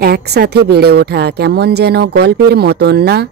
একসাথে বেড়ে ওঠা কেমন যেন গল্পের মতন না?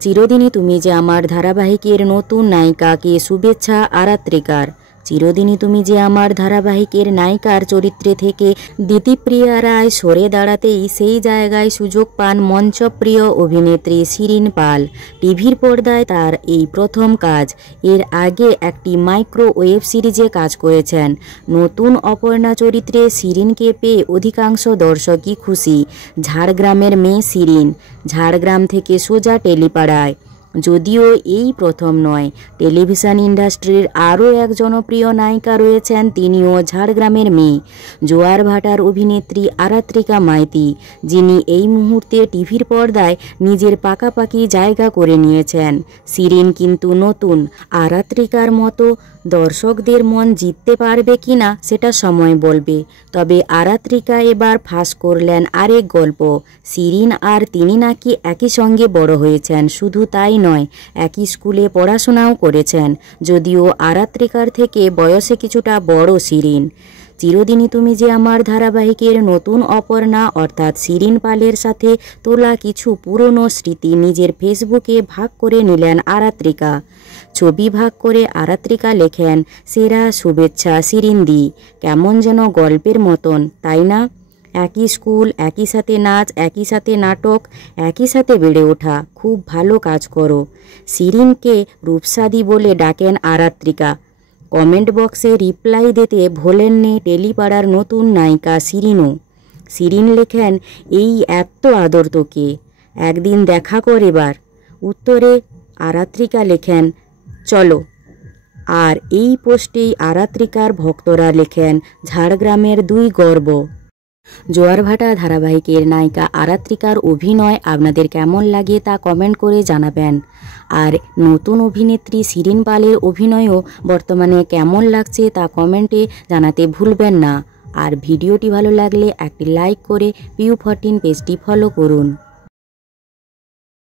চিরদিনই তুমি যে আমার ধারাবাহিকের নতুন নায়িকাকে শুভেচ্ছা আরাত্রিকার। চিরদিনই তুমি যে আমার ধারাবাহিকের নায়িকার চরিত্রে থেকে দিতিপ্রিয়া রায় সরে দাঁড়াতেই সেই জায়গায় সুযোগ পান মঞ্চপ্রিয় অভিনেত্রী শিরিন পাল। টিভির পর্দায় তার এই প্রথম কাজ। এর আগে একটি মাইক্রো ওয়েব সিরিজে কাজ করেছেন। নতুন অপর্ণা চরিত্রে শিরিনকে পেয়ে অধিকাংশ দর্শকই খুশি। ঝাড়গ্রামের মেয়ে শিরিন, ঝাড়গ্রাম থেকে সোজা টেলিপাড়ায়। যদিও এই প্রথম নয়, টেলিভিশন ইন্ডাস্ট্রির আরও এক জনপ্রিয় নায়িকা রয়েছেন, তিনিও ঝাড়গ্রামের মেয়ে, জোয়ার ভাটার অভিনেত্রী আরাত্রিকা মাইতি, যিনি এই মুহূর্তে টিভির পর্দায় নিজের পাকাপাকি জায়গা করে নিয়েছেন। শিরিন কিন্তু নতুন। আরাত্রিকার মতো দর্শকদের মন জিততে পারবে কিনা সেটা সময় বলবে। তবে আরাত্রিকা এবার ফাঁস করলেন আরেক গল্প। শিরিন আর তিনি নাকি একই সঙ্গে বড় হয়েছেন। শুধু তাই নয়, একই স্কুলে পড়াশোনাও করেছেন। যদিও আরাত্রিকার থেকে বয়সে কিছুটা বড় শিরিন। চিরদিনই তুমি যে আমার ধারাবাহিকের নতুন অপর্ণা অর্থাৎ শিরিন পালের সাথে তোলা কিছু পুরনো স্মৃতি নিজের ফেসবুকে ভাগ করে নিলেন আরাত্রিকা। ছবি ভাগ করে আরাত্রিকা লেখেন, সেরা শুভেচ্ছা শিরিন দি। কেমন যেন গল্পের মতন, তাই না? একই স্কুল, একই সাথে নাচ, একই সাথে নাটক, একই সাথে বেড়ে ওঠা। খুব ভালো কাজ করো। শিরিনকে রূপসাদি বলে ডাকেন আরাত্রিকা। কমেন্ট বক্সে রিপ্লাই দিতে ভোলেননি টেলিপাড়ার নতুন নায়িকা শিরিনও। শিরিন লেখেন, এই এত আদর তোকে, একদিন দেখা কর এবার। উত্তরে আরাত্রিকা লেখেন, চলো। আর এই পোস্টেই আরাত্রিকার ভক্তরা লেখেন, ঝাড়গ্রামের দুই গর্ব। জোয়ার ভাটা ধারাবাহিকের নায়িকা আরাত্রিকার অভিনয় আপনাদের কেমন লাগে তা কমেন্ট করে জানাবেন। আর নতুন অভিনেত্রী শিরিন পালের অভিনয়ও বর্তমানে কেমন লাগছে তা কমেন্টে জানাতে ভুলবেন না। আর ভিডিওটি ভালো লাগলে একটি লাইক করে PU14 পেজটি ফলো করুন।